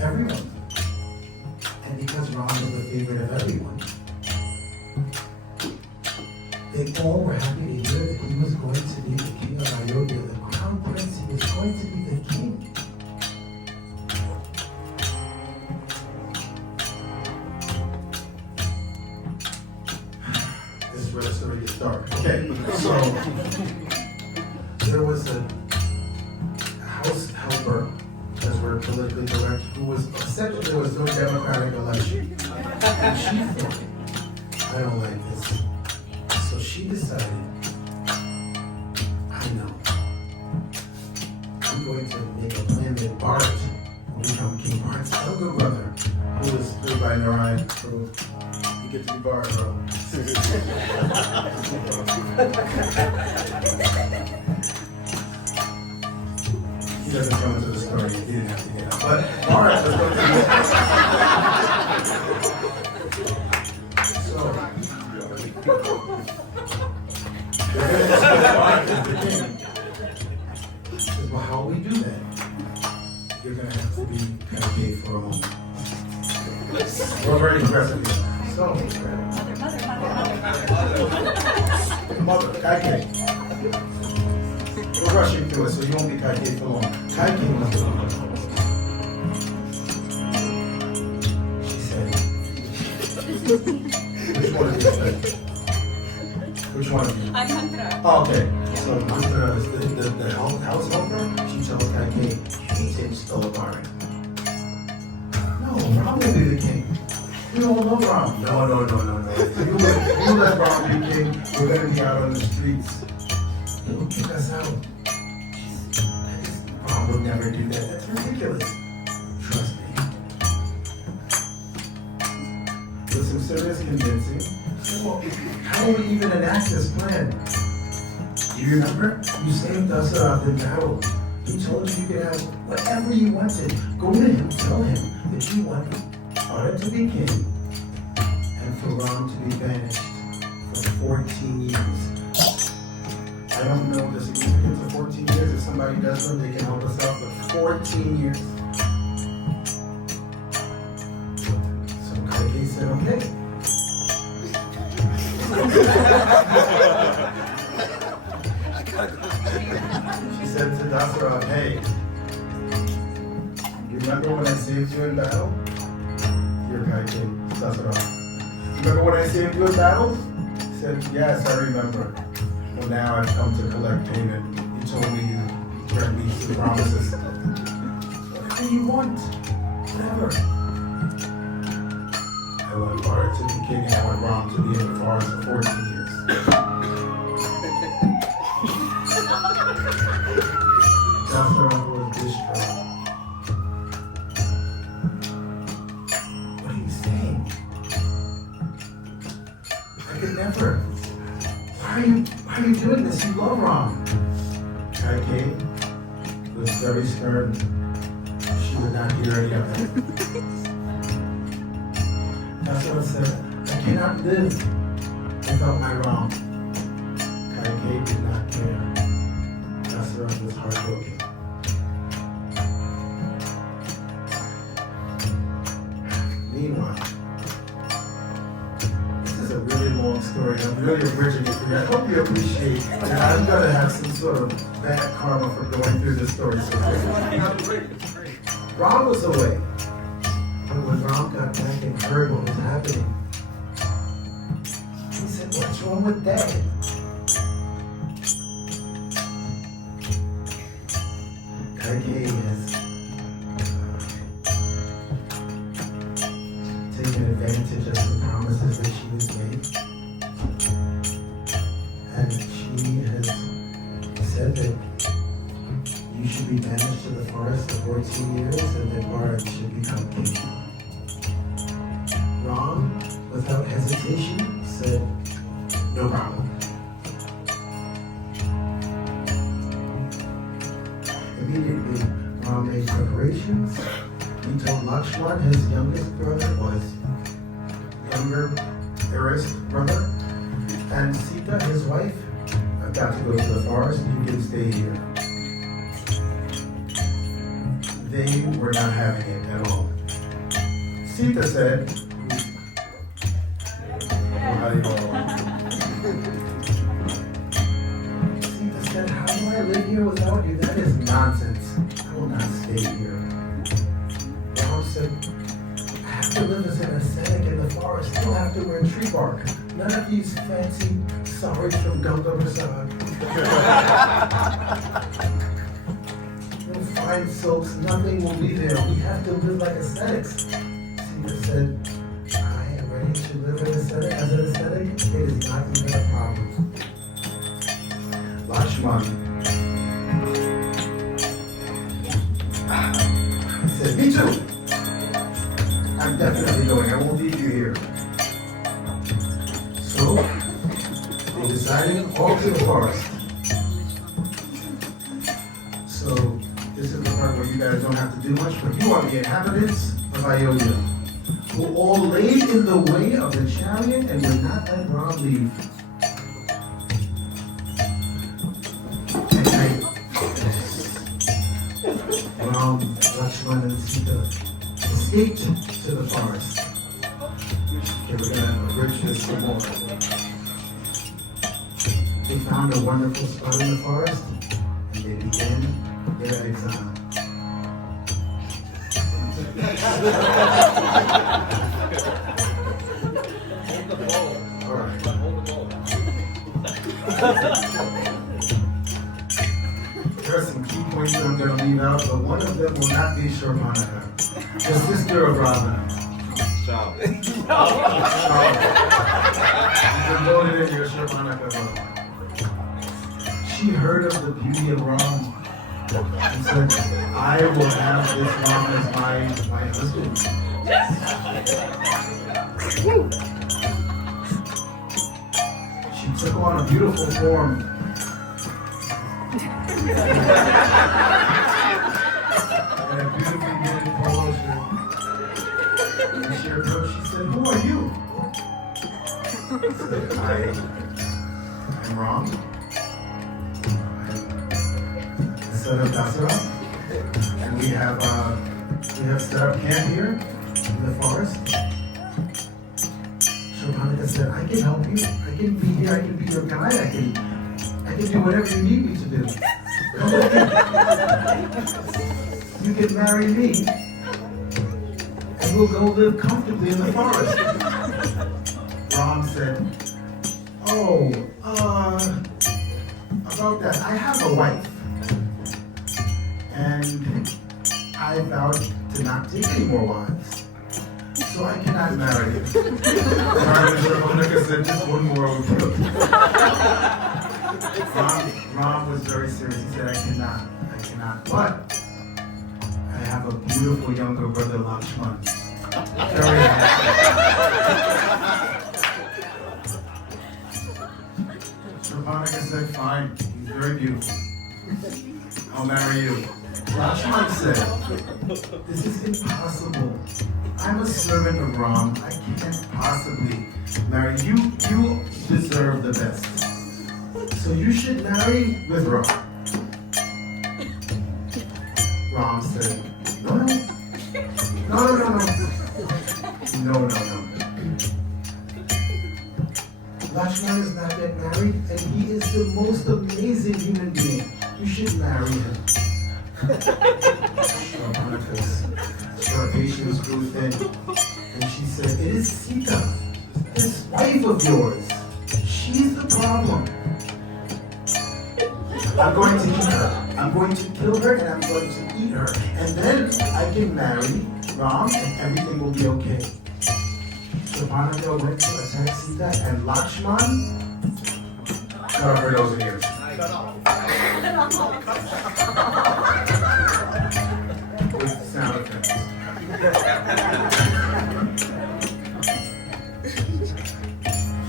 everyone. And because Ram was the favorite of everyone, they all were happy to hear that he was going to be the king of Ayodhya, the crown prince. He was going to be the king. This is where the story gets dark. Okay, so there was a house helper, as we're politically correct, who was upset that there was no democratic election. And she thought, I don't like this. So she decided, I know, I'm going to make a plan that Bharat will become King. Bharat's elder brother, who is played by Narayan. So you get to be Bharat, bro. He doesn't come into the story. He didn't have to get out. But Bharat was going to be. So. Well, how will we do that? You're going to have to be kind of gay for a moment. We're very aggressive here. So, mother, Kaike. We're rushing through it, so you won't be Kaike for long. Kaike was the one. She said, which one of you said? Which one of you? I'm Mantra. Oh, okay. So Mantra is the house helper. She tells Kaike, he stole Bharat. No, Ram will be the king. We all love Ram. No. You let Ram be king, we're going to be out on the streets. He will kick us out. Ram would never do that. That's ridiculous. Trust me. With some serious convincing, well, how will we even enact this plan? Do you remember? You saved Dusshera in battle. He told you could have whatever you wanted. Go to him, tell him that you want Bharat to be king and for Ram to be banished for 14 years. I don't know the significance of 14 years. If somebody does them, they can help us out, but 14 years. So Kaike said, okay. She said to Dusshera, hey, you remember when I saved you in battle? You're Kaike, Dusshera. You remember when I saved you in battle? He said, yes, I remember. Well, now I've come to collect payment. You told me you grant me some promises. What do you want? Whatever. I want Bharat to be king and I want Ram to be in the forest for 14 years. Dusshera was distraught. What are you saying? I could never. Why are you doing this? You love Ram. Kaike was very stern. She would not hear any of that. Dusshera said, I cannot live without my Ram. Kaike did not care. Dusshera was heartbroken. Meanwhile, this is a really long story. I'm really abridging it for you. I hope you appreciate that I'm going to have some sort of bad karma for going through this story so quickly. Ram was away. But when Ram got back and heard what was happening, he said, what's wrong with Dad? Kaike has taken advantage of the promises that she was made. And she has said that you should be banished to the forest for 14 years and that Bharat should become king. Ram, without hesitation, said, no problem. Immediately, Ram made preparations. He told Lakshman, his youngest brother, was younger heiress brother, and Sita, his wife, I've got to go to the forest, you can stay here. They were not having it at all. Sita said, Sita said, how do I live here without you? That is nonsense. I will not stay here. Ram said, I have to live as an ascetic in the forest. I don't have to wear tree bark. None of these fancy saris from Ganga Prasad. No fine silks, nothing will be there. We have to live like ascetics. Sita said, I am ready to live as an ascetic. It is not even a problem. Lakshman, he said, me too. I'm definitely going. I won't leave you here. So, they decided all to the forest. So, this is the part where you guys don't have to do much, but you are the inhabitants of Ayodhya, who all laid in the way of the chariot and would not let Ram leave. At night, Ram, Lakshman, and Sita escaped to the forest. They were going to enrich this some more. They found a wonderful spot in the forest, and they began their exile. All right. There are some key points that I'm going to leave out, but one of them will not be Shurpanakha, the sister of Ravana. She's devoted in your Shurpanakha book. She heard of the beauty of Ram and said, I will have this Ram as my husband. She took on a beautiful form. And a beautifully knitted polo shirt. And she approached, she said, who are you? I said, I'm Ram. Son of Dusshera, and we have set up camp here in the forest. Shurpanakha said, I can help you. I can be here. I can be your guide. I can do whatever you need me to do. Come with me. You can marry me, and we'll go live comfortably in the forest. Ram said, oh, about that, I have a wife. And I vowed to not take any more wives. So I cannot marry you. Shurpanakha said, just one more would do. Ram was very serious. He said, I cannot. But I have a beautiful younger brother, Lakshman. Very handsome. Shurpanakha said, fine. He's very beautiful. I'll marry you. Lakshman said, this is impossible. I'm a servant of Ram. I can't possibly marry you. You deserve the best. So you should marry with Ram. Ram said, no. Lakshman is not yet married, and he is the most amazing human being. You should marry him. Her patience grew thin, and she said, it is Sita, this wife of yours. She's the problem. I'm going to eat her. I'm going to kill her, and I'm going to eat her. And then I can marry Ram, and everything will be okay. Shurpanakha went to attack Sita, and Lakshman cut her nose and ears. With sound effects.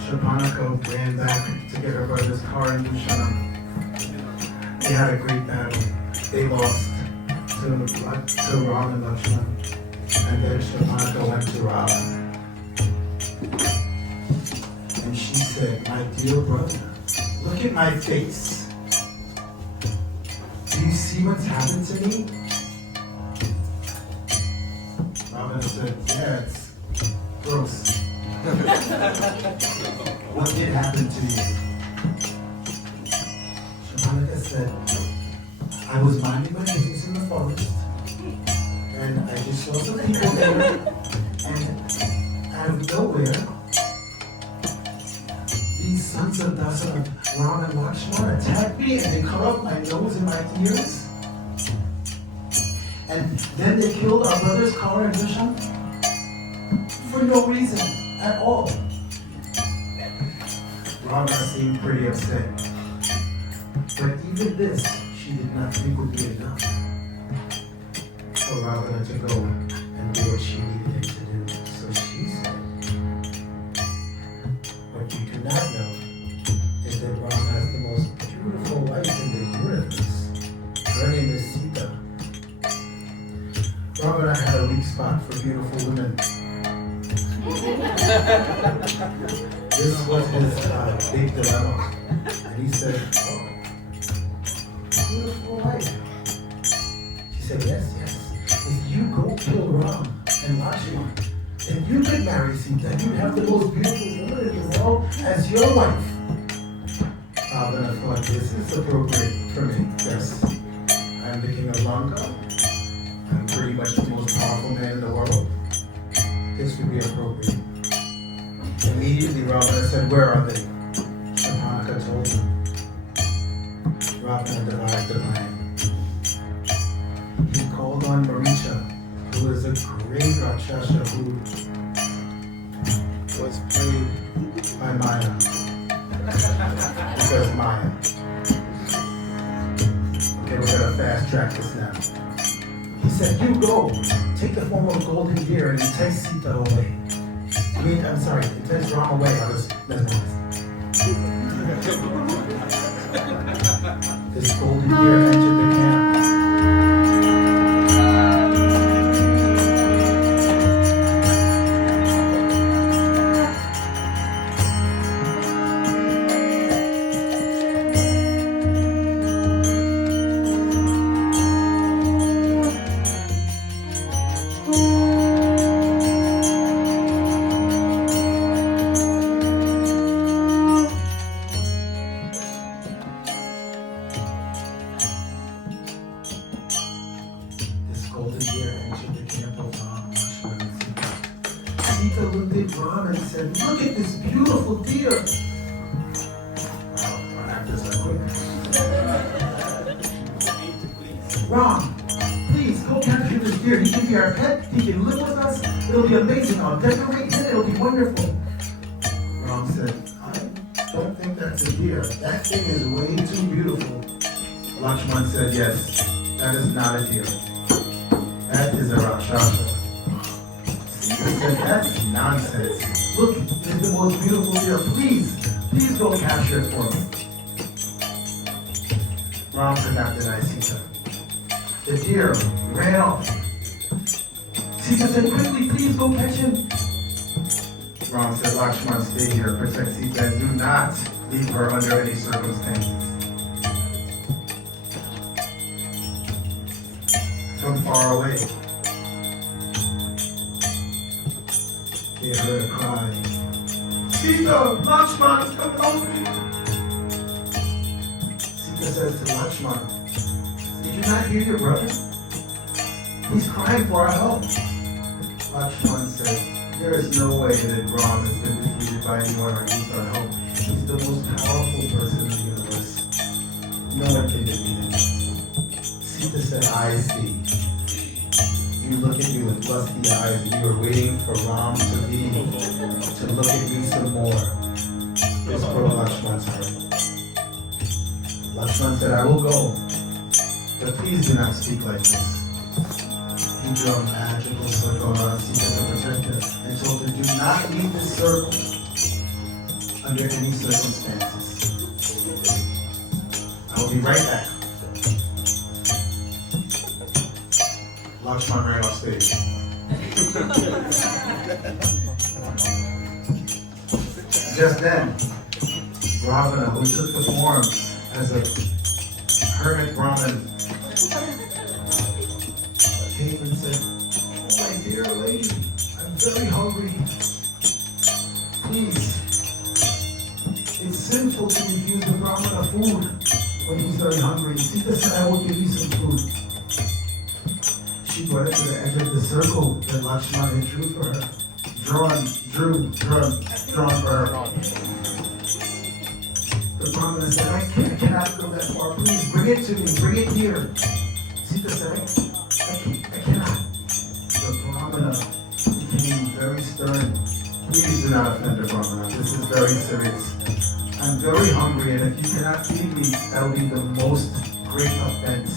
Shurpanakha ran back to get her brother's car in Dusshera. They had a great battle. They lost to Ram and Lakshman. And then Shurpanakha went to Ram. And she said, my dear brother, look at my face. Do you see what's happened to me? Ravana said, yeah, it's Gross. What did happen to you? Shamanaka said, I was minding my business in the forest, and I just saw some people there, and out of nowhere, these sons of Dusshera, Ram and Lakshmana, attacked me, and they cut off my nose and my ears. And then they killed our brothers, Kala and Visham, for no reason at all. Ravana seemed pretty upset. But even this, she did not think would be enough for Ravana to go and do what she needed him to do. So she said, what you do not know is that Ravana has the most beautiful wife in the universe. Her name is Sita. Ravana had a weak spot for beautiful women. This was his big dilemma. And he said, oh, beautiful wife. She said, yes, yes. If you go kill Ram and Lakshmana, then you could marry Sita, and you'd have the most beautiful woman in the world as your wife. Ravana thought, this is appropriate for me. Yes, I'm the king of Lanka. I'm pretty much the most powerful man in the world. This would be appropriate. Immediately Ravana said, where are they? Shamanaka told him. Ravana devised a plan. He called on Maricha, who is a great Rakshasa who was played by Maya. Because Maya. Okay, we're gonna fast track this now. He said, you go, take the form of golden deer and entice Sita away. I'm sorry, entice Ram away. I was mesmerized. This golden deer entered the camp. Sita looked at Ram and said, look at this beautiful deer. Our actors are quick. Ram, please go capture this deer. He can be our pet. He can live with us. It'll be amazing. I'll decorate it. It'll be wonderful. Ram said, I don't think that's a deer. That thing is way too beautiful. Lakshman said, yes, that is not a deer. That is a Rakshasa. Sita said, that's nonsense. Look, it's the most beautiful deer. Please go capture it for me. Ram could not deny Sita. The deer ran off. Sita said, quickly, please go catch him. Ram said, Lakshman, stay here, protect Sita, and do not leave her under any circumstances. From far away, they heard a cry. Sita, Lakshman, come help me. Sita says to Lakshman, did you not hear your brother? He's crying for our help. Lakshman said, there is no way that Ram has been defeated by anyone or needs our help. He's the most powerful person in the universe. No one can defeat him. Sita said, I see. You look at me with lusty eyes and you are waiting for Ram to look at me some more. This broke Lakshman's heart. Lakshman said, I will go, but please do not speak like this. He drew a magical circle around Sita to protect her and told her, do not leave this circle under any circumstances. I will be right back. Lakshman ran off stage. Just then, Ravana, who took the form as a hermit Brahmin, came and said, oh, my dear lady, I'm very hungry. please. It's sinful to refuse the Brahmana food when he's very hungry. Sita said, I will give you some food. She brought it to the edge of the circle that Lakshmana had drew for her. Drawn for her. The Brahmana said, I cannot go that far. Please bring it to me. Bring it here. Sita said, I cannot. The Brahmana became very stern. Please do not offend the Brahmana. This is very serious. I'm very hungry, and if you cannot feed me, that will be the most great offense.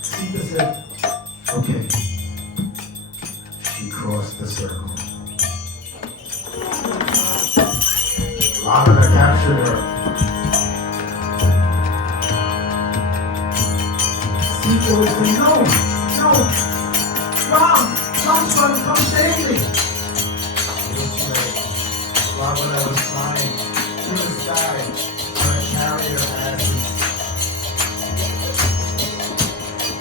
Sita said, okay. She crossed the circle. Ravana captured her. Sita would say, no, Ram, come save me. Ravana was flying to the sky on a chariot of ashes.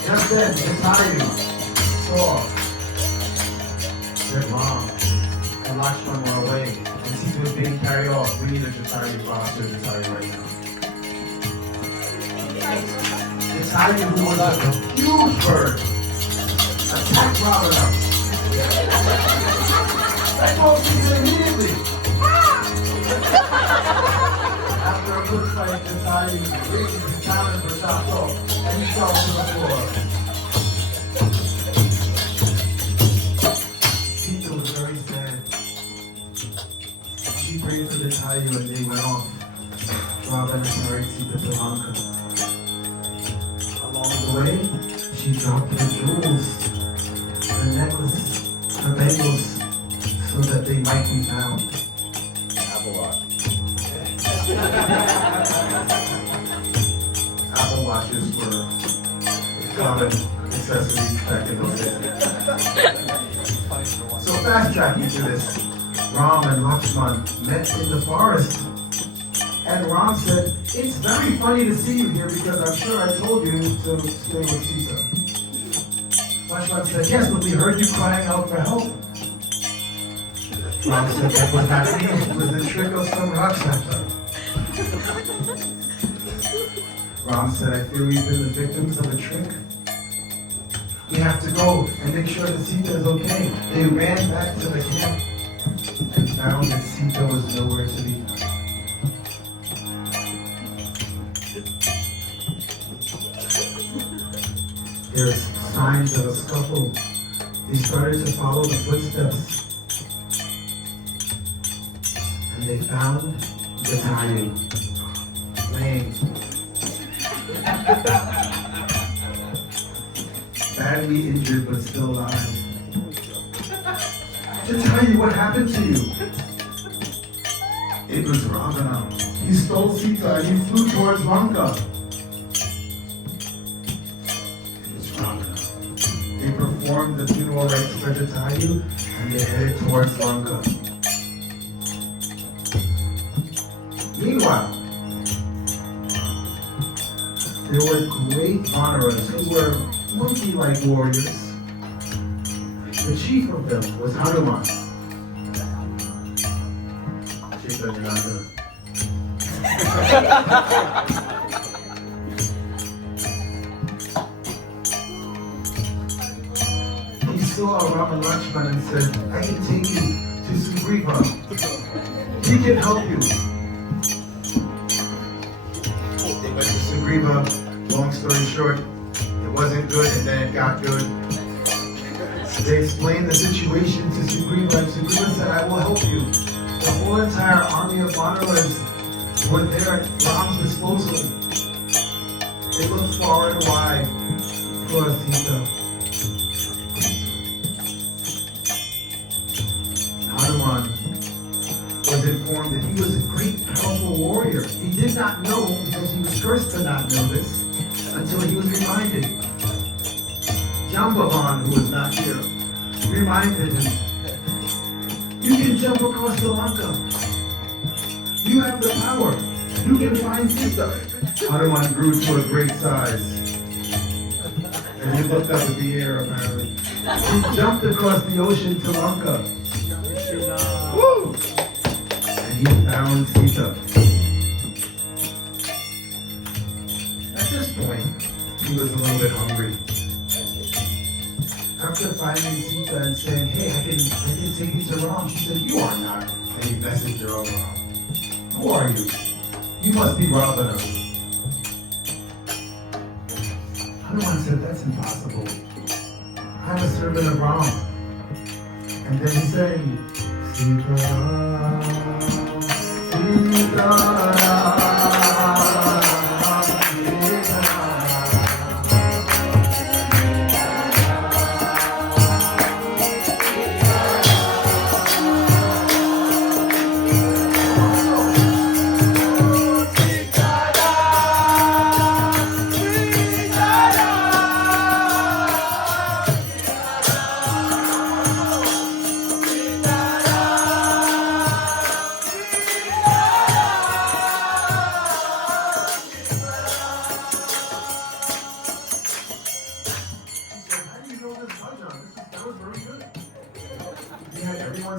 Just then, Jatayu saw that Ram and Lakshmana were away, and Sita was being carried off. We need a Jatayu boss or Jatayu right now. Jatayu, who was a huge bird, attacked Ravana. That told Sita immediately. After a good fight, Jatayu raised his talons were chopped off, and he fell to the floor. Sita was very sad. She prayed for Jatayu and they went off. Ravana carried Sita to Lanka. Along the way, she dropped her jewels, her necklace, her bangles, so that they might be found. Apple watches were common necessities back in those days. So fast tracking to this, Ram and Lakshman met in the forest. And Ram said, it's very funny to see you here because I'm sure I told you to stay with Sita. Lakshman said, yes, but we heard you crying out for help. Ram said, that was not me. It was the trick of some Rakshasa. Ram said, I fear we've been the victims of a trick. We have to go and make sure that Sita is okay. They ran back to the camp and found that Sita was nowhere to be found. There's signs of a scuffle. They started to follow the footsteps. And they found Jatayu laying. Badly injured but still alive. Jatayu, what happened to you? It was Ravana. He stole Sita and he flew towards Lanka. It was Ravana. They performed the funeral rites for Jatayu and they headed towards Lanka. Meanwhile, there were great Vanaras who were monkey-like warriors. The chief of them was Hanuman. He saw Ram and Lakshman and said, I can take you to Sugriva. He can help you. They went to Sugriva. Long story short, it wasn't good and then it got good. They explained the situation to Sugriva and Sugriva said, I will help you. The whole entire army of Vanaras were there at Ram's disposal. They looked far and wide for Sita. Hanuman was informed that he was a great, powerful warrior. He did not know, because he was cursed to not know this, until he was reminded. Jambavan, who was not here, reminded him, you can jump across the Lanka. You have the power. You can find Sita. Hanuman grew to a great size. And he looked up at the air, apparently. He jumped across the ocean to Lanka. Woo! he found Sita. At this point, he was a little bit hungry. After finding Sita and saying, hey, I can take you to Ram, she said, you are not any messenger of Ram. Who are you? You must be Ravana. Hanuman said, that's impossible. I'm a servant of Ram. And then he said, Sita, Sita,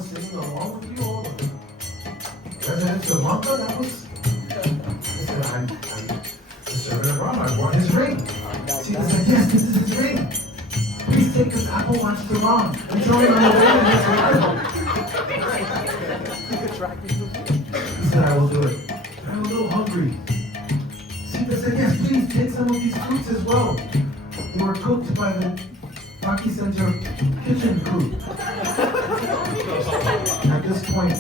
singing along with you all the residents of Lanka. That was, I said, I'm the servant of Ram. I want his ring. She said, yes, this is his ring. Please take this Apple Watch to Ram and join him on the way to his arrival. He said, I will do it. I'm a little hungry. Sita said, yes, please take some of these fruits as well. They were cooked by the Bhakti Center kitchen crew. At this point,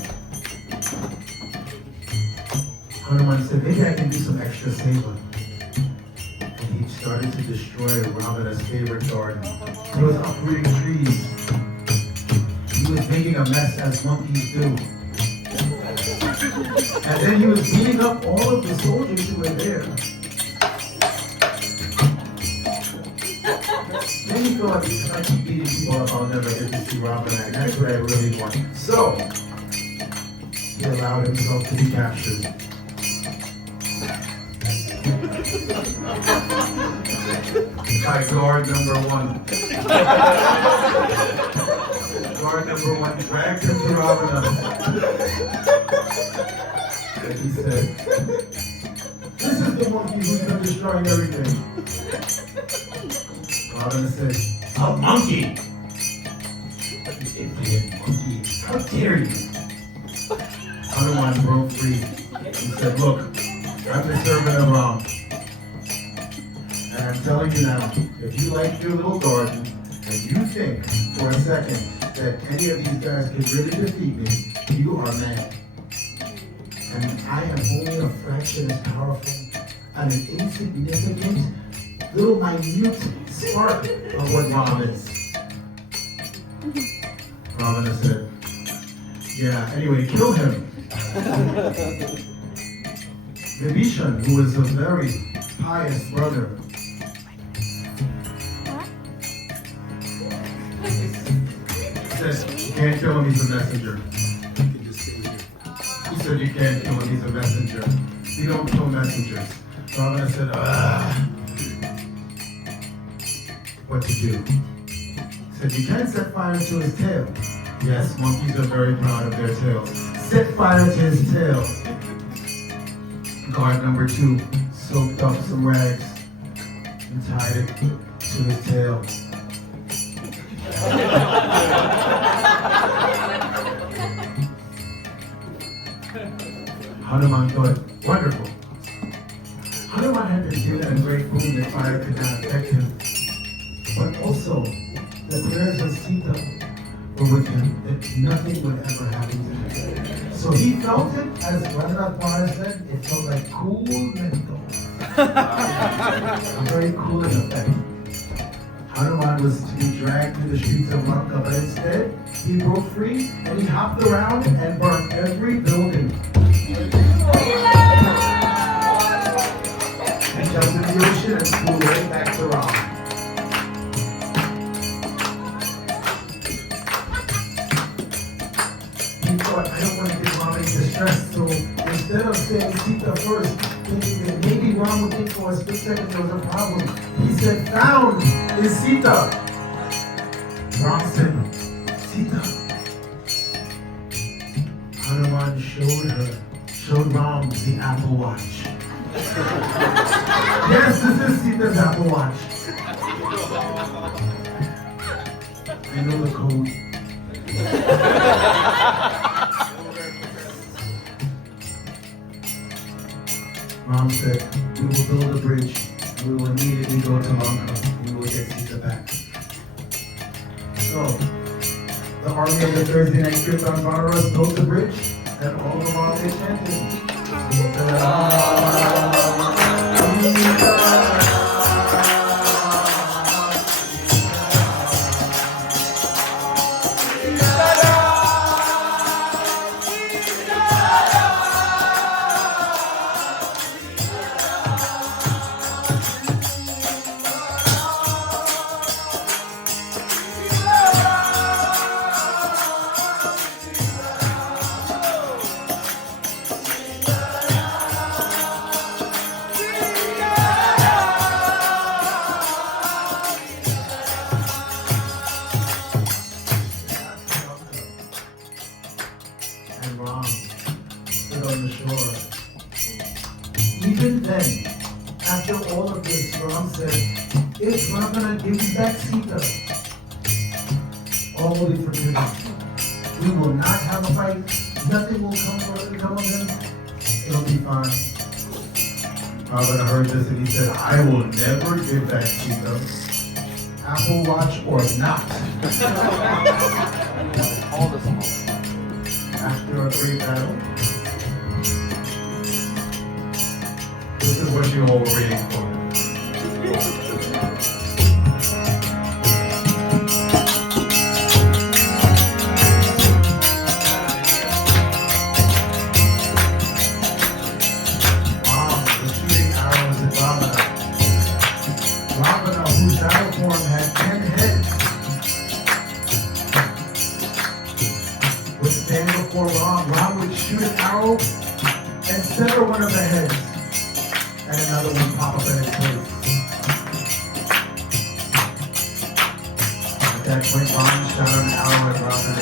Hanuman said, maybe I can do some extra seva. And he started to destroy Ravana's favorite garden. He was uprooting trees. He was making a mess as monkeys do. And then he was beating up all of the soldiers who were there. Then he thought, if I keep beating people up, I'll never get to see Ravana, and that's what I really want. So, he allowed himself to be captured. By guard number one. Guard number one dragged him to Ravana. And he said, this is the monkey who's been destroying everything. Ravana said, a monkey? Idiot monkey, how dare you? Hanuman broke free. He said, look, I'm the servant of Ram. And I'm telling you now, if you like your little garden, and you think for a second that any of these guys could really defeat me, you are mad. And I am only a fraction as powerful and an insignificant, little minute spark of what Ram is. Ravana said, yeah, anyway, kill him. Vibhishan, who is a very pious brother, said, you can't kill him, he's a messenger. He said, you can't kill him, he's a messenger. You don't kill messengers. Ravana said, what to do? He said, you can set fire to his tail. Yes, monkeys are very proud of their tails. Set fire to his tail. Guard number two soaked up some rags and tied it to his tail. Hanuman thought, wonderful. Hanuman had been given a great boon that fire could not affect him. But also, the prayers of Sita were with him, that nothing would ever happen to him. So he felt it, as Raghunath Maharaj said, it felt like cool menthol. A very cooling effect. Hanuman was to be dragged through the streets of Lanka, but instead, he broke free and he hopped around and burned every building. And jumped in the ocean and flew right back to Ram. He thought, I don't want to get Ram in distress, so instead of saying Sita first, thinking that maybe Ram would think for a split second there was a problem, he said, found is Sita. Ram said, Sita. Hanuman and showed Ram the Apple Watch. Yes, this is Sita's Apple Watch. I know the code. Ram said, we will build a bridge. We will immediately go to Lanka. We will get Sita back. So, the army of the Thursday night Kirtan Banaras built the bridge, and all the while they chanted, and Ram stood on the shore. Even then, after all of this, Ram said, if Ravana gives back Sita, all will be forgiven. We will not have a fight. Nothing will come of him. It'll be fine. Ravana heard this and he said, I will never give back Sita. Apple Watch or not. All the smoke. After a great battle, this is what you all were waiting for. Ram was shooting arrows at Ravana. Ravana, whose battle form had 10 heads, would stand before Ram. Ram would shoot an arrow and sever one of the heads, and another one pop up in its place. At that point, Ram shot an arrow at Ravana.